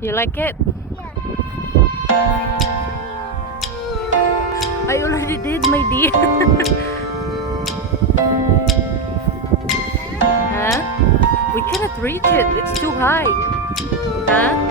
You like it? Yeah. I already did, my dear. Huh? We cannot reach it. It's too high. Huh?